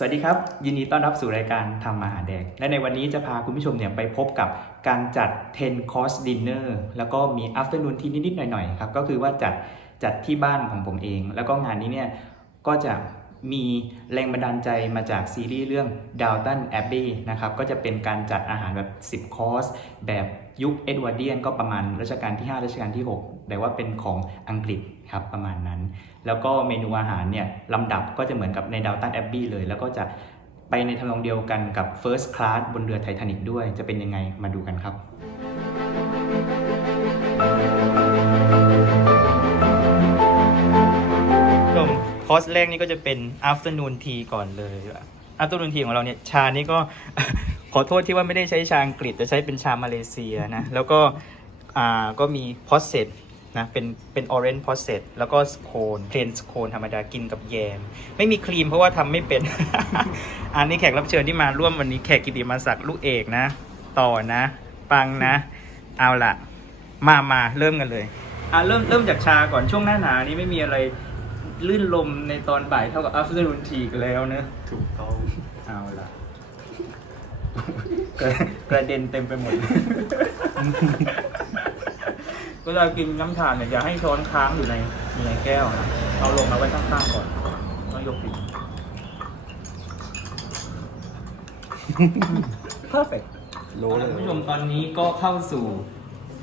สวัสดีครับ ยินดีต้อนรับสู่รายการทำอาหารแดก และในวันนี้จะพาคุณผู้ชมเนี่ยไปพบกับการจัด 10 course dinner แล้วก็มี afternoon tea นิดๆหน่อยๆครับก็คือว่าจัดจัดที่บ้านของผมเอง แล้วก็งานนี้เนี่ยก็จะมีแรงบันดาลใจมาจากซีรีส์เรื่อง Downton Abbey นะครับก็จะเป็นการจัดอาหารแบบ 10 คอร์สแบบ ยุคเอ็ดวาร์เดียนก็ประมาณรัชกาลที่ 5 รัชกาลที่ 6 แต่ว่าเป็นของอังกฤษครับประมาณนั้น แล้วก็เมนูอาหารเนี่ยลำดับก็จะเหมือนกับใน Downton Abbey เลย แล้วก็จะไปในทำนองเดียวกันกับ First Class บนเรือไททานิกด้วยจะเป็นยังไงมาดูกันครับชมคอร์สแรกนี่ก็จะเป็น afternoon tea ก่อนเลย afternoon tea ของเราเนี่ยชานี่ก็ ขอโทษที่ว่าไม่ได้ใช้ชาอังกฤษแต่ใช้เป็นชามาเลเซียนะ แล้วก็อ่าก็มีพอสเซตนะเป็นเป็น orange p o s s e t แล้วก็สโคนเพนสโคนธรรมดากินกับแยม ไม่มีครีมเพราะว่าทำไม่เป็น อันนี้แขกรับเชิญที่มาร่วมวันนี้แขกกิติมาศักดิ์ลูกเอกนะ ต่อนะ ปังนะ เอาล่ะ มามาเริ่มกันเลย อะเริ่มเริ่มจากชาก่อนช่วงหน้าหนาวนี้ไม่มีอะไรลื่นลมในตอนบ่ายเท่ากับ afternoon tea กันแล้วเนอะถูกต้องเอาละ กระกระเด็นเต็มไปหมดเวลากินน้ำชาเนี่ยอย่าให้ช้อนค้างอยู่ในอยู่ในแก้วนะเอาลงมาไว้ข้างๆก่อนต้องยกปิด perfect รู้เลยคุณผู้ชมตอนนี้ก็เข้าสู่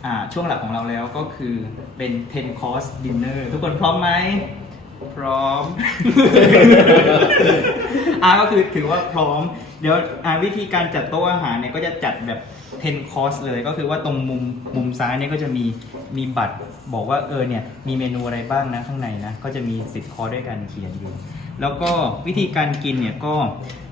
อ่าช่วงหลักของเราแล้วก็คือเป็น 10 course dinner ทุกคนพร้อมไหม พร้อม อ่าก็คือถือว่าพร้อม เดี๋ยวอ่าวิธีการจัดโต๊ะอาหารเนี่ยก็จะจัดแบบ10 course เลยก็คือว่าตรงมุมมุมซ้ายเนี่ยก็จะมีมีบัตรบอกว่าเออเนี่ยมีเมนูอะไรบ้างนะข้างในนะก็จะมี10คอร์สด้วยกันเขียนอยู่ แล้วก็วิธีการกินเนี่ยก็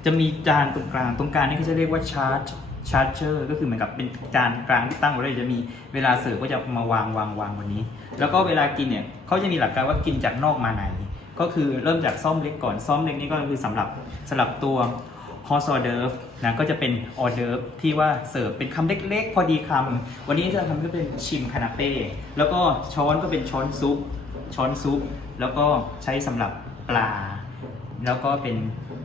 จะมีจานตรงกลางตรงกลางนี่ก็จะเรียกว่าชาร์จ ชาร์เชอร์ก็คือเหมือนกับเป็นจานกลางที่ตั้งไว้เลยจะมีเวลาเสิร์ฟก็จะมาวางวางวางวันนี้ แล้วก็เวลากินเนี่ยเขาจะมีหลักการว่ากินจากนอกมาในก็คือเริ่มจากซ่อมเล็กก่อนซ่อมเล็กนี่ก็คือสำหรับสำหรับตัวฮอสออเดิร์ฟนะก็จะเป็นออเดิร์ฟที่ว่าเสิร์ฟเป็นคำเล็กๆ พอดีคำวันนี้จะทำก็เป็นชิมคานาเป้แล้วก็ช้อนก็เป็นช้อนซุปช้อนซุปแล้วก็ใช้สำหรับปลา แล้วก็เป็น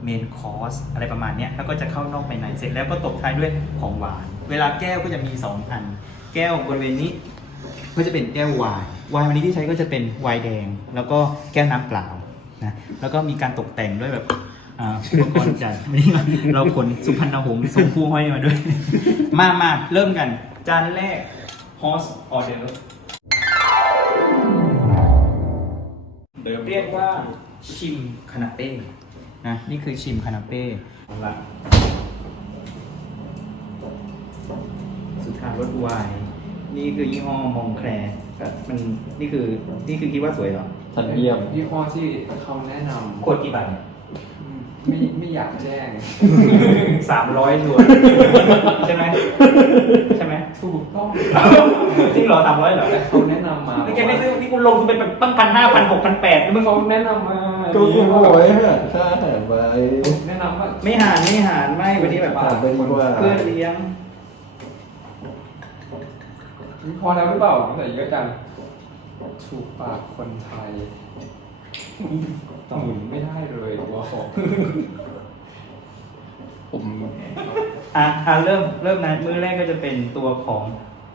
เมนคอร์สอะไรประมาณนี้แล้วก็จะเข้านอกไปในเสร็จแล้วก็ตบท้ายด้วยของหวาน เวลาแก้วก็จะมี 2 อัน แก้วบริเวณนี้ก็จะเป็นแก้วไวน์ไวน์วันนี้ที่ใช้ก็จะเป็นไวน์แดง แล้วก็แก้วน้ำเปล่านะแล้วก็มีการตกแต่งด้วยแบบอุปกรณ์จัดวันนี้เราขนสุพรรณหงส์ส่งผู้ห้อยมาด้วย มามาเริ่มกัน จานแรก horse order เดิมเรียกว่า ชิมคานาเป้นะนี่คือชิมคานาเป้ละสุดท้ายรสไวน์นี่คือยี่ห้อมองแคลร์มันนี่คือนี่คือคิดว่าสวยเหรอทันเยี่ยมยี่ห้อที่เขาแนะนขวดกี่บาทเนี่ยำไม่ไม่อยากแจ้งสามร้อยหยวนใช่ไหมใช่ไหมถูกต้องจริงเหรอสามร้อยเหรอแต่เขาแนะนำมานี่แกไม่ซื้อนี่กูลงทุนเป็นตั้งพันห้าพันหกพันแปดมึงเขาแนะนำมา ก็คุณบอกไว้ฮะค่ไว้แนะนำว่าไม่หารไม่หารไม่วันนี้แบบถามเป็นว่าเพื่อเลี้ยงพอแล้วหรือเปล่าแต่เยอะจังถูกปากคนไทยหมุนไม่ได้เลยตัวของผมอะอะเริ่มเริ่มนะมือแรกก็จะเป็นตัวของ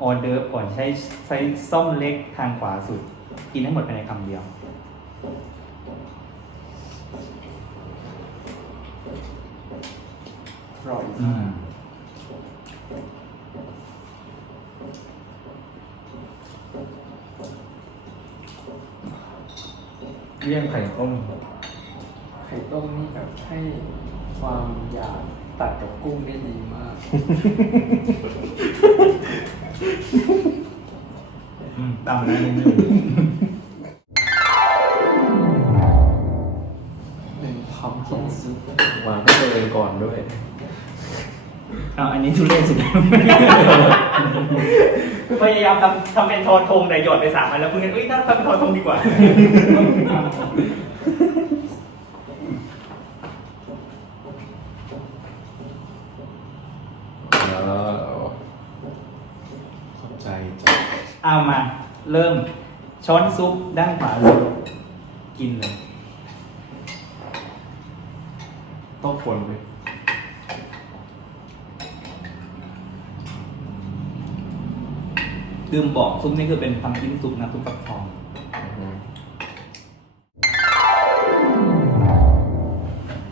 ออเดอร์ฟก่อนใช้ใช้ซ่อมเล็กทางขวาสุด กินทั้งหมดภายในคำเดียว ร่อยอืมามกเลี่ยงไข่ต้มไข่ต้มนี่แบบให้ความหยาบตัดกับกุ้งได้ดีมาก อืมตามนั้นนิดนึงหนึ่งพัมคินซุปวางให้ตัวเองก่อนด้วย เอาอันนี้ทุเรศสุดคือพยายามทำทำเป็นทอทงแต่หยอดไปสามอันแล้วเพิ่งเห็นเอ้ยน่าทำเป็นทอทงดีกว่า แล้วขอบใจจ้ะเอามา เริ่ม ช้อนซุปด้านขวาสุดกินเลย ต้องคนไป ลืมบอกซุปนี่คือเป็นพัมกินซุปนะซุปฟักทองอืม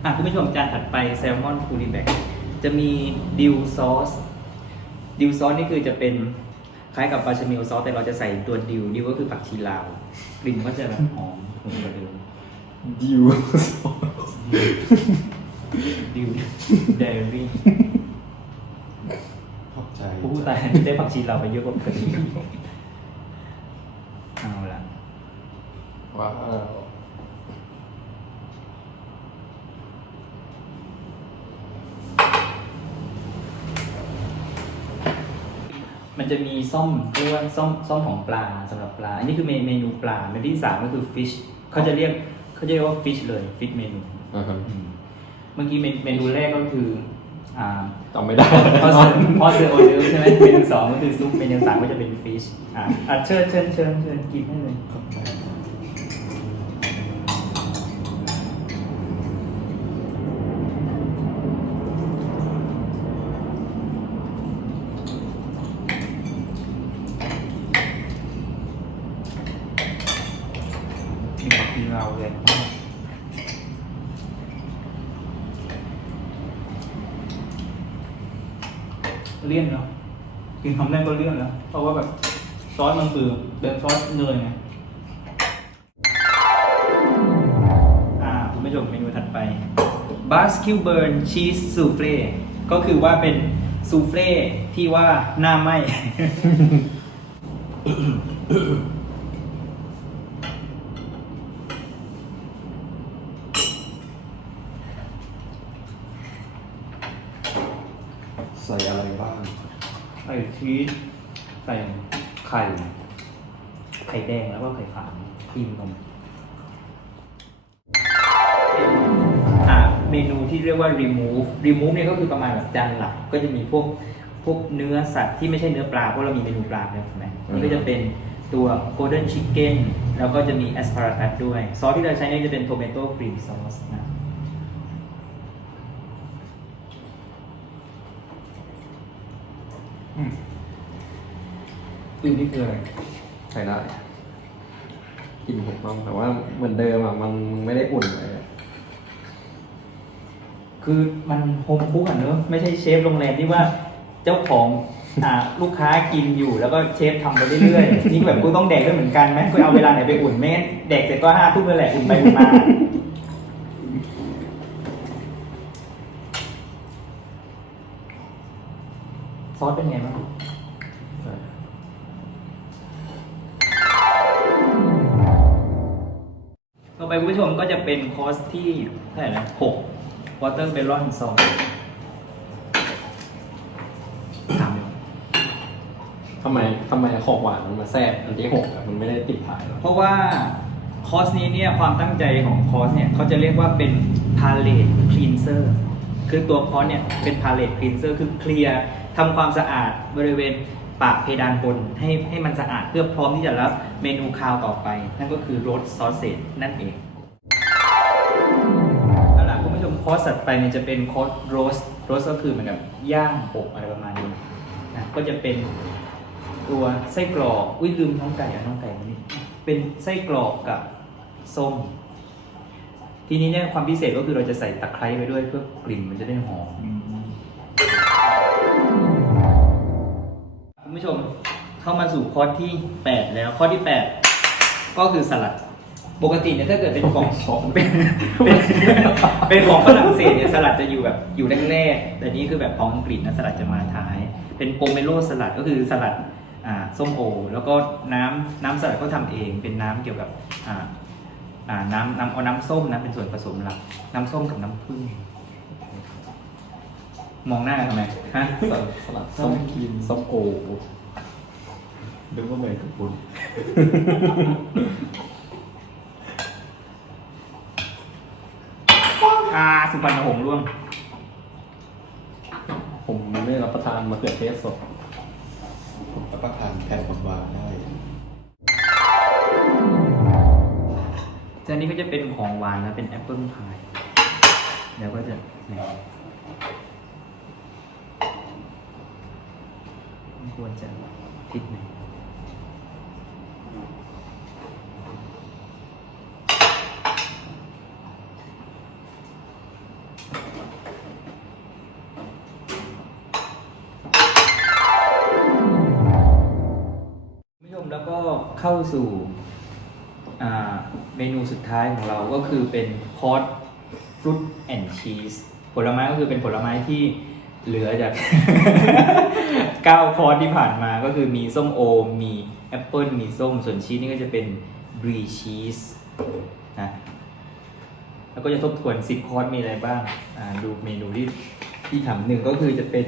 อะคุณผู้ชมจานถัดไปแซลมอนคูริแบกจะมีดิวซอสดิวซอสนี่คือจะเป็นคล้ายกับปลาชามิลซอสแต่เราจะใส่ตัวดิวดิวก็คือผักชีลาว กลิ่นก็จะแบบหอมเหมือนกับดิวดิวดิวเดรี่ขอบใจ ผู้ตายได้ผักชีลาวไปเยอะกว่าปกติเอาละว้าวมันจะมีซ่อมเรียกว่าซ่อมซ่อมของปลาสำหรับปลา อันนี้คือเมเมนูปลาเมนูที่สามก็คือฟิชเขาจะเรียกเขาจะเรียกว่าฟิชเลยฟิชเมนูอ่าฮะอืมเมื่อกี้เมนเมนูแรกก็คือ อ่าจำไม่ได้พอเซอร์พอเซอร์โอเดอร์ใช่ไหมเมนูสองก็คือซุปเมนูสามก็จะเป็นฟิชอ่าอะเชิญเชิญเชิญเชิญกินให้เลย ขอบใจ มีผักชีลาวเลย เลี่ยนเนาะกินคำแรกก็เลี่ยนแล้วเพราะว่าแบบซอสมันคือเป็นซอสเนยไงอ่าคุณผู้ชมเมนูถัดไปบาสคิวเบิร์นชีสซูเฟ่ก็คือว่าเป็นซูเฟ่ที่ว่าหน้าไหม ใส่อะไรบ้าง ใส่ชีสใส่ ไข่ ไข่แดงแล้วก็ไข่ขาวครีมนมเป็นอ่าเมนูที่เรียกว่า remove remove เนี่ยก็คือประมาณแบบจานหลักก็จะมีพวกพวกเนื้อสัตว์ที่ไม่ใช่เนื้อปลา เพราะเรามีเมนูปลาแล้วถูกไหมนี่ก็จะเป็นตัว golden chicken แล้วก็จะมี asparagus ด้วย ซอสที่เราใช้เนี่ยจะเป็น tomato cream sauce นะอืม อืมนี่คืออะไรใส่ได้กินถูกต้องแต่ว่าเหมือนเดิมอะมันไม่ได้อุ่นเลยอะคือมันโฮมคุกอะเนอะไม่ใช่เชฟโรงแรมที่ว่าเจ้าของอ่าลูกค้ากินอยู่แล้วก็เชฟทำไปเรื่อยๆนี่แบบกูต้องแดกด้วยเหมือนกันไหมกูเอาเวลาไหนไปอุ่นไม่งั้นแดกเสร็จก็ห้าทุ่มเลยแหละอุ่นไปอุ่นมาซอสเป็นไงบ้าง ไปคุณผู้ชมก็จะเป็นคอร์สที่เท่าไหร่นะหกวอเตอร์เบลอนซองถามเลยทำไมทำไมของหวานมันมาแทรกอันที่หกอะมันไม่ได้ติดท้ายหรอเพราะว่าคอร์สนี้เนี่ยความตั้งใจของคอร์สเนี่ยเขาจะเรียกว่าเป็น palette cleanser คือตัวคอร์สเนี่ยเป็น palette cleanser คือเคลียร์ทำความสะอาดบริเวณ ปากเพดานบนให้ให้มันสะอาดเพื่อพร้อมที่จะรับเมนูคาวต่อไป นั่นก็คือ roast sausage นั่นเองเอาล่ะคุณผู้ชมคอร์สถัดไปเนี่ยจะเป็นคอร์ส roast roast ก็คือเหมือนกับย่างอบอะไรประมาณนี้นะก็จะเป็นตัวไส้กรอกอุ้ยลืมน้องไก่อะน้องไก่มานี่เป็นไส้กรอกกับส้มทีนี้เนี่ยความพิเศษก็คือเราจะใส่ตะไคร้ไปด้วยเพื่อกลิ่นมันจะได้หอม ผู้ชมเข้ามาสู่คอร์สที่ 8 แล้วข้อที่ 8 ก็คือสลัด ปกติเนี่ยถ้าเกิดเป็นของของเป็นเป็นเป็นของฝรั่งเศสเนี่ยสลัดจะอยู่แบบอยู่แรกๆแต่นี้คือแบบของอังกฤษนะสลัดจะมาท้าย เป็นโปเมโลสลัดก็คือสลัดอ่าส้มโอ แล้วก็น้ำน้ำสลัดก็ทำเอง เป็นน้ำเกี่ยวกับอ่าอ่าน้ำน้ำเอาน้ำส้มนะเป็นส่วนผสมหลักน้ำส้มกับน้ำผึ้ง มองหน้าทำไมฮะสลัดสลัดส้มครีมส้มโอดูว่าเหมือนกับคุณอ่าสุพรรณหงส์ร่วง ผมไม่รับประทานมะเขือเทศสดผมรับประทานแทนบางๆได้จานนี้ก็จะเป็นของหวานนะเป็นแอปเปิลพาย แล้วก็จะเนี่ย ควรจะทิศหนึ่งคุณผู้ชมแล้วก็เข้าสู่อ่าเมนูสุดท้ายของเราก็คือเป็นคอร์สฟรุตแอนด์ชีสผลไม้ก็คือเป็นผลไม้ที่เหลือจาก 9คอร์สที่ผ่านมาก็คือมีส้มโอมีแอปเปิลมีส้ม ส่วนชีสนี่ก็จะเป็นบรีชีสนะแล้วก็จะทบทวน10คอร์สมีอะไรบ้างดูเมนูที่ที่ทำหนึ่งก็คือจะเป็น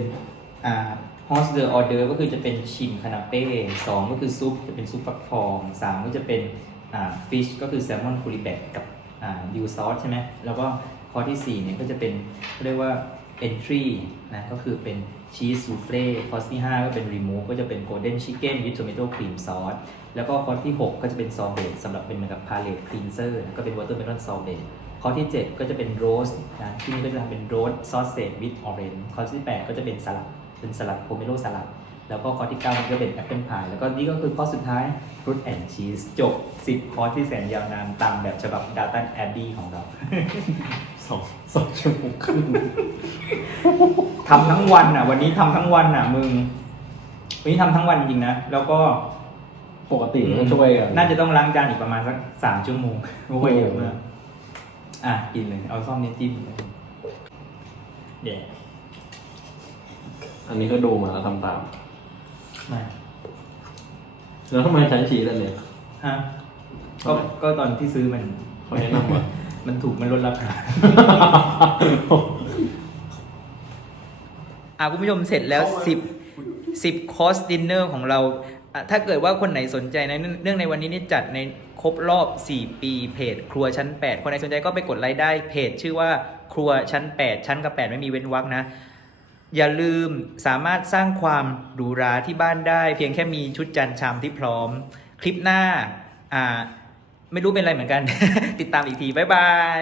อ่าฮอสเดอร์ออเดอร์ก็คือจะเป็นชิมคานาเป้สองก็คือซุปจะเป็นซุปฟักทองสามก็จะเป็นฟิชก็คือแซลมอนคูริแบกกับยูซอสใช่ไหมแล้วก็คอร์สที่4เนี่ยก็จะเป็นเขาเรียกว่า entry นะก็คือเป็น ชีสซูเฟ่คอร์สที่ 5 ก็เป็นรีมูฟก็จะเป็น golden chicken with tomato cream sauce แล้วก็คอร์สที่ 6 ก็จะเป็นซอเบตสำหรับเป็นเหมือนกับ palate cleanser นะก็เป็นวอเตอร์มิลอนซอเบตคอร์สที่ 7 ก็จะเป็นโรสนะที่นี่ก็จะทำเป็นโรสซอสเซจวิทออเรนจ์คอร์สที่ 8 ก็จะเป็นสลัดเป็นสลัดโพเมโลสลัดแล้วก็คอร์สที่ 9 มันก็เป็นแอปเปิลพายแล้วก็นี่ก็คือคอสสุดท้าย fruit and cheese จบ 10 คอร์สที่แสนยาวนานตามแบบฉบับ Data Abbey ของเรา สองสองชั่วโมงครึ่งทำทั้งวันอะ วันนี้ทำทั้งวันอะ มึง วันนี้ทำทั้งวันจริงๆนะ แล้วก็ปกติมันก็ช่วยกันน่าจะต้องล้างจานอีกประมาณสักสามชั่วโมงเพราะว่าเยอะมากอะ กินเลย เอาซ่อมนี้จิ้มเดี๋ยวอันนี้ก็ดูมาแล้วทำตามไม่ แล้วทำไมใช้ชีสอันเนี้ยฮะก็ก็ตอนที่ซื้อมัน เขาแนะนำว่ามันถูกมันลดราคา อะคุณผู้ชมเสร็จแล้ว10 10คอร์สดินเนอร์ของเราอะถ้าเกิดว่าคนไหนสนใจในะเนื่องเนื่องในวันนี้นี่จัดในครบรอบ 4 ปีเพจ ครัวชั้น 8 คนไหนสนใจก็ไปกดไลค์ได้เพจชื่อว่าครัวชั้น 8 ชั้นกับ 8 ไม่มีเว้นวรรคนะ อย่าลืมสามารถสร้างความหรูหราที่บ้านได้ เพียงแค่มีชุดจานชามที่พร้อม คลิปหน้าอ่าไม่รู้เป็นอะไรเหมือนกัน ติดตามอีกที บ๊ายบาย